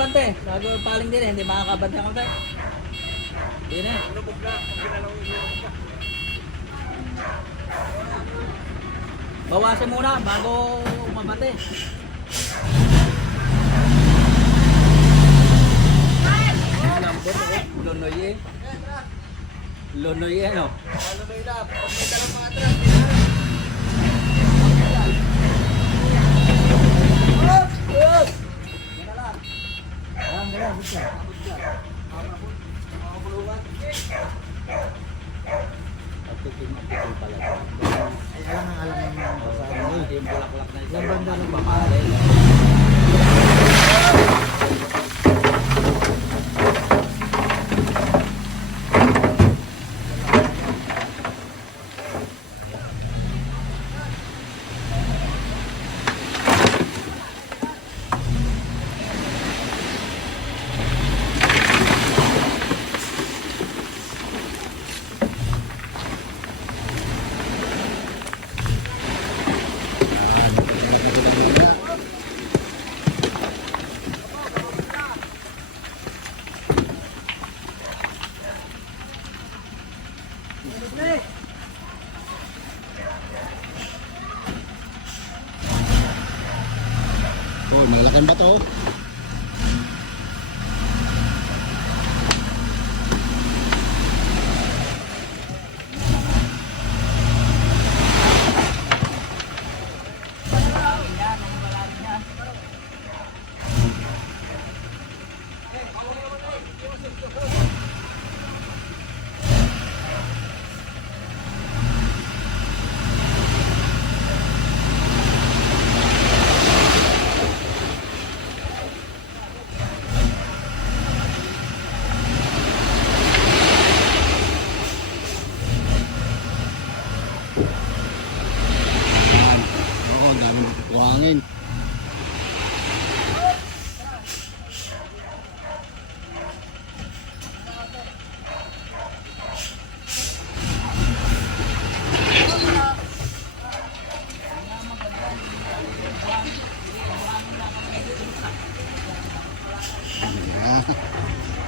bante. Bago paling din eh. Hindi makakabante ang bante. Hindi na. Bawasan muna bago umabate. Lambot ako. Lunoy eh. Lunoy eh no? Lunoy na. Pag may dalang mga atras. Ay, alam mo. Yung bulaklak na isa. Yung banda ng papalay. Oh, malaking bato. Oo, dami buhangin. Yeah.